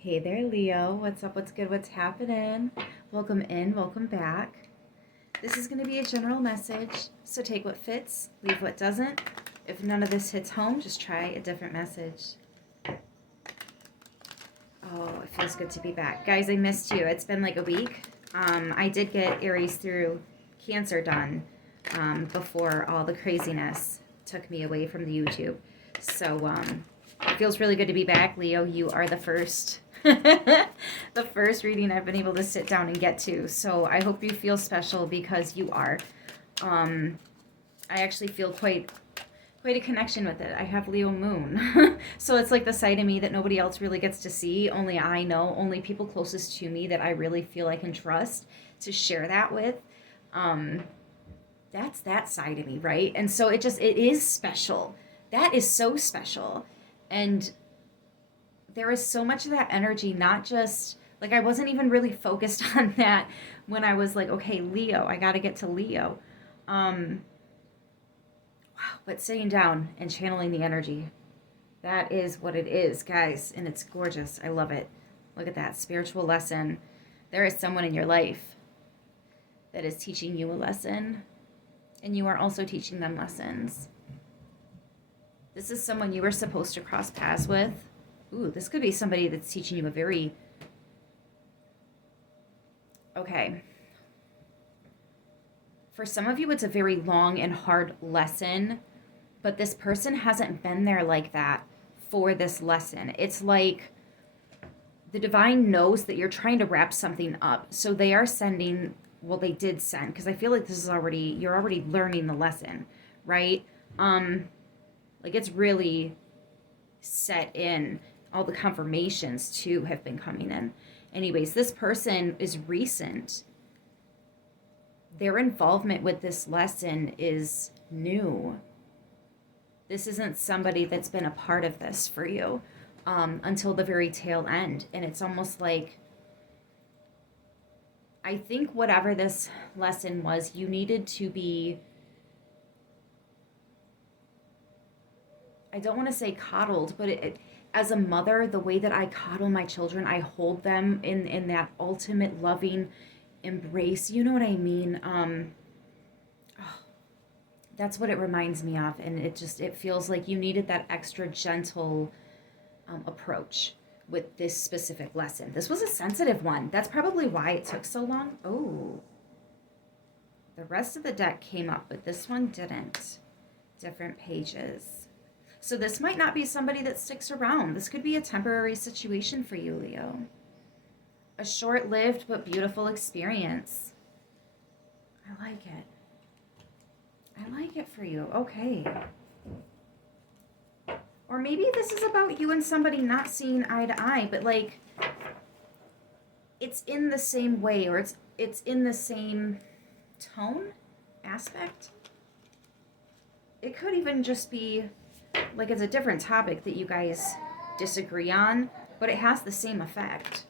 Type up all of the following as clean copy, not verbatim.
Hey there, Leo. What's up? What's good? What's happening? Welcome in, welcome back. This is going to be a general message, so take what fits, leave what doesn't. If none of this hits home, just try a different message. Oh, it feels good to be back. Guys, I missed you. It's been like a week. I did get Aries through Cancer done before all the craziness took me away from the YouTube. So it feels really good to be back. Leo, you are the first. The first reading I've been able to sit down and get to. So I hope you feel special because you are. I actually feel quite a connection with it. I have Leo Moon. So it's like the side of me that nobody else really gets to see. Only I know, only people closest to me that I really feel I can trust to share that with. That's that side of me, right? And so it is special. That is so special. And there is so much of that energy, not just like I wasn't even really focused on that when I was like, okay, Leo, I got to get to Leo. Wow, but sitting down and channeling the energy, that is what it is, guys, and it's gorgeous. I love it. Look at that spiritual lesson. There is someone in your life that is teaching you a lesson, and you are also teaching them lessons. This is someone you were supposed to cross paths with. Ooh, this could be somebody that's teaching you a very... Okay. For some of you, it's a very long and hard lesson, but this person hasn't been there like that for this lesson. It's like the divine knows that you're trying to wrap something up. So they are sending, well, they did send, because I feel like this is already, you're already learning the lesson, right? Like it's really set in. All the confirmations too have been coming in. Anyways, this person is recent. Their involvement with this lesson is new. This isn't somebody that's been a part of this for you until the very tail end. And it's almost like, I think whatever this lesson was, you needed to be, I don't want to say coddled, but as a mother, the way that I coddle my children, I hold them in that ultimate loving embrace. You know what I mean? That's what it reminds me of, and it feels like you needed that extra gentle approach with this specific lesson. This was a sensitive one. That's probably why it took so long. Oh, the rest of the deck came up, but this one didn't. Different pages. So this might not be somebody that sticks around. This could be a temporary situation for you, Leo. A short-lived but beautiful experience. I like it. I like it for you. Okay. Or maybe this is about you and somebody not seeing eye to eye, but like it's in the same way, or it's in the same tone aspect. It could even just be like it's a different topic that you guys disagree on, but it has the same effect.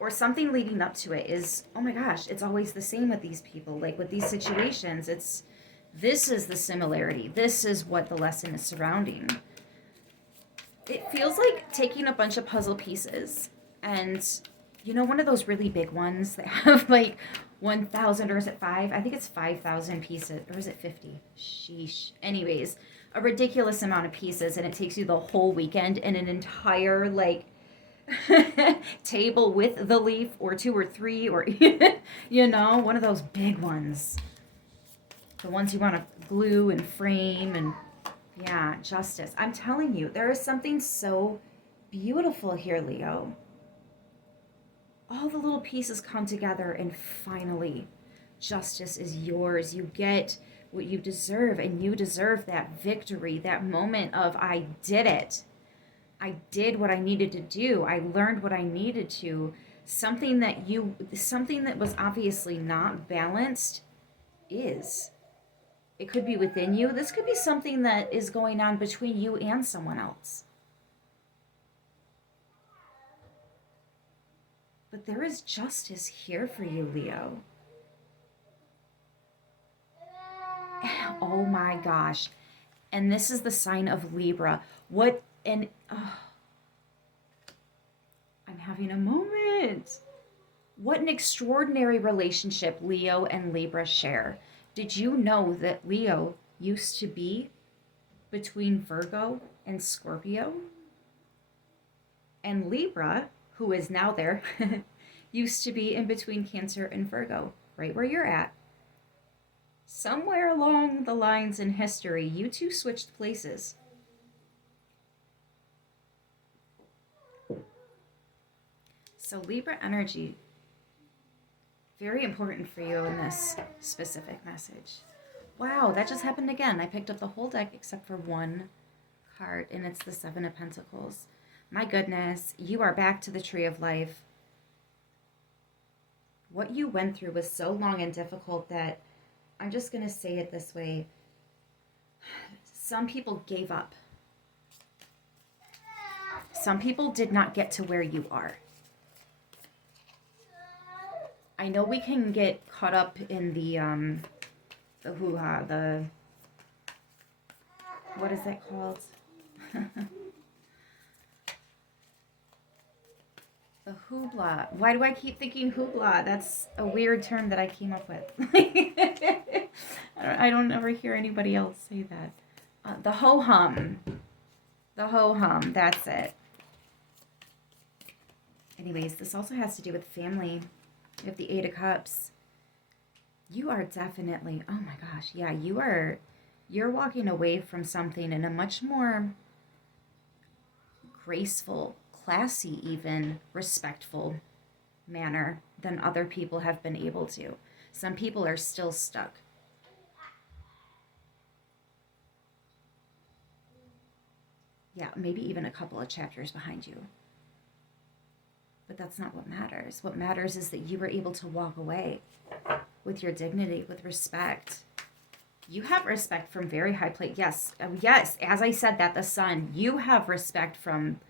Or something leading up to it is, oh my gosh, it's always the same with these people. Like with these situations, this is the similarity. This is what the lesson is surrounding. It feels like taking a bunch of puzzle pieces and, you know, one of those really big ones that have like 1,000, or is it 5? I think it's 5,000 pieces, or is it 50? Sheesh. Anyways, a ridiculous amount of pieces, and it takes you the whole weekend and an entire like table with the leaf, or 2 or 3, or you know, one of those big ones, the ones you want to glue and frame. And yeah, justice. I'm telling you, there is something so beautiful here, Leo. All the little pieces come together, and finally justice is yours. You get what you deserve, and you deserve that victory, that moment of I did it. I did what I needed to do. I learned what I needed to. Something that was obviously not balanced is. It could be within you. This could be something that is going on between you and someone else. But there is justice here for you, Leo. Oh my gosh. And this is the sign of Libra. What an having a moment. What an extraordinary relationship Leo and Libra share. Did you know that Leo used to be between Virgo and Scorpio? And Libra, who is now there, used to be in between Cancer and Virgo, right where you're at. Somewhere along the lines in history, you two switched places. So Libra energy, very important for you in this specific message. Wow, that just happened again. I picked up the whole deck except for one card, and it's the Seven of Pentacles. My goodness, you are back to the Tree of Life. What you went through was so long and difficult that I'm just going to say it this way. Some people gave up. Some people did not get to where you are. I know we can get caught up in the hoo-ha, what is that called? The hoopla. Why do I keep thinking hoopla? That's a weird term that I came up with. I don't ever hear anybody else say that. The ho-hum. The ho-hum. That's it. Anyways, this also has to do with family. You have the Eight of Cups. You are definitely, oh my gosh, yeah, you're walking away from something in a much more graceful, classy, even respectful manner than other people have been able to. Some people are still stuck. Yeah, maybe even a couple of chapters behind you. But that's not what matters. What matters is that you were able to walk away with your dignity, with respect. You have respect from very high place. Yes, yes, as I said that, the sun, you have respect from,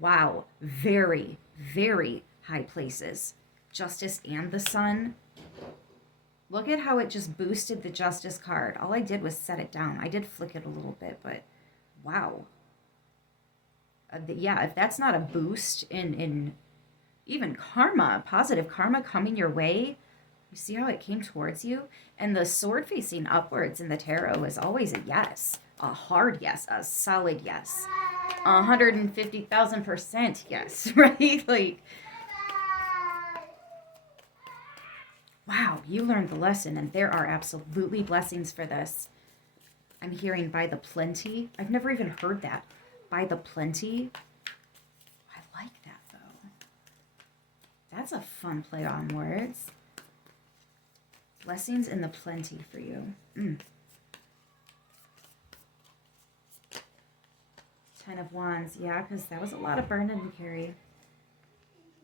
wow, very, very high places. Justice and the sun. Look at how it just boosted the Justice card. All I did was set it down. I did flick it a little bit, but wow. Yeah, if that's not a boost in even karma, positive karma coming your way, you see how it came towards you? And the sword facing upwards in the tarot is always a yes. A hard yes. A solid yes. 150,000% yes, right? Like, wow, you learned the lesson, and there are absolutely blessings for this. I'm hearing by the plenty. I've never even heard that. By the plenty. I like that, though. That's a fun play on words. Blessings in the plenty for you. 10 of Wands. Yeah, because that was a lot of burden to carry.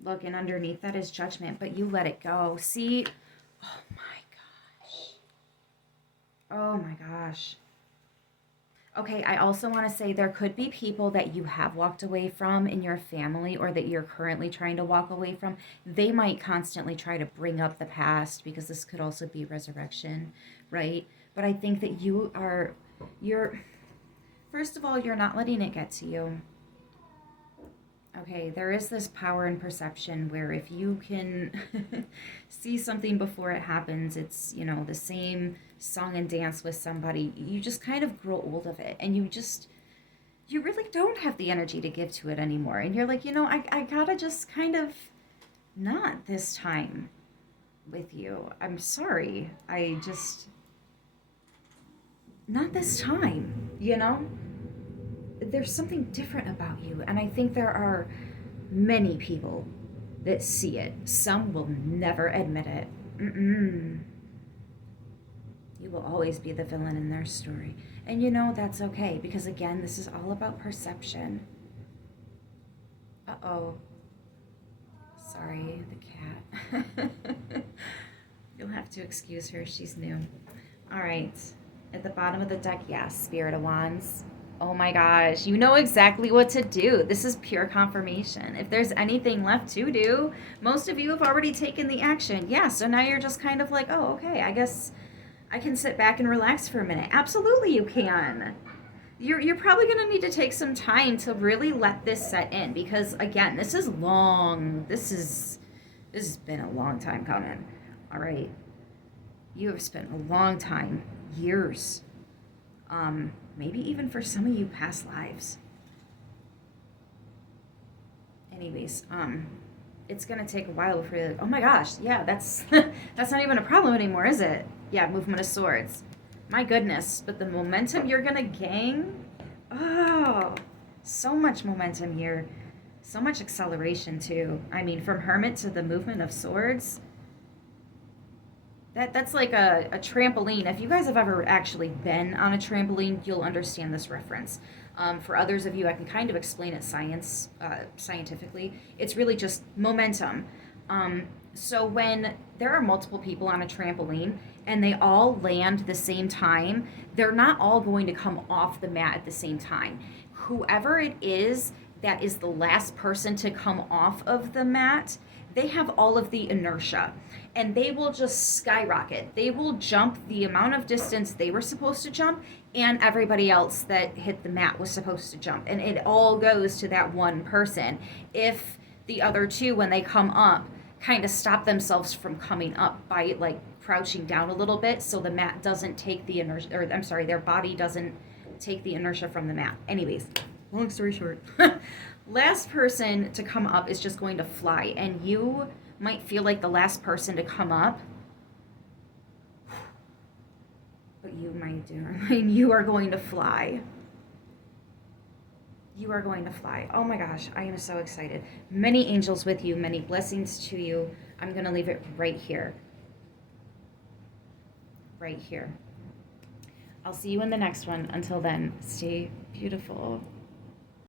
Look, and underneath that is judgment, but you let it go. See? Oh, my gosh. Oh, my gosh. Okay, I also want to say there could be people that you have walked away from in your family or that you're currently trying to walk away from. They might constantly try to bring up the past because this could also be resurrection, right? But I think that you're, first of all, you're not letting it get to you. Okay, there is this power in perception where if you can see something before it happens, it's, the same song and dance with somebody, you just kind of grow old of it, and you really don't have the energy to give to it anymore. And you're like, I gotta just kind of not this time with you. I'm sorry. Not this time, There's something different about you. And I think there are many people that see it. Some will never admit it. You will always be the villain in their story. And that's okay, because again, this is all about perception. Uh-oh. Sorry, the cat. You'll have to excuse her, she's new. All right. At the bottom of the deck, yes, Spirit of Wands. Oh my gosh, you know exactly what to do. This is pure confirmation. If there's anything left to do, most of you have already taken the action. Yeah, so now you're just kind of like, oh, okay, I guess I can sit back and relax for a minute. Absolutely you can. You're probably going to need to take some time to really let this set in, because again, this is long. This has been a long time coming. All right. You have spent a long time, years, maybe even for some of you past lives. Anyways, it's gonna take a while before you're like, oh my gosh, yeah, that's that's not even a problem anymore, is it? Yeah, movement of swords. My goodness, but the momentum you're gonna gain, oh, so much momentum here, so much acceleration too. I mean, from Hermit to the movement of swords, that's like a trampoline. If you guys have ever actually been on a trampoline, you'll understand this reference. For others of you, I can kind of explain it scientifically. It's really just momentum. So when there are multiple people on a trampoline and they all land the same time, they're not all going to come off the mat at the same time. Whoever it is that is the last person to come off of the mat, they have all of the inertia and they will just skyrocket. They will jump the amount of distance they were supposed to jump and everybody else that hit the mat was supposed to jump. And it all goes to that one person. If the other two, when they come up, kind of stop themselves from coming up by like crouching down a little bit so the mat doesn't take the inertia, or I'm sorry, their body doesn't take the inertia from the mat. Anyways, long story short, last person to come up is just going to fly, and you might feel like the last person to come up, but you, my dear, you are going to fly. You are going to fly. Oh my gosh, I am so excited. Many angels with you, many blessings to you. I'm going to leave it right here. Right here. I'll see you in the next one. Until then, stay beautiful.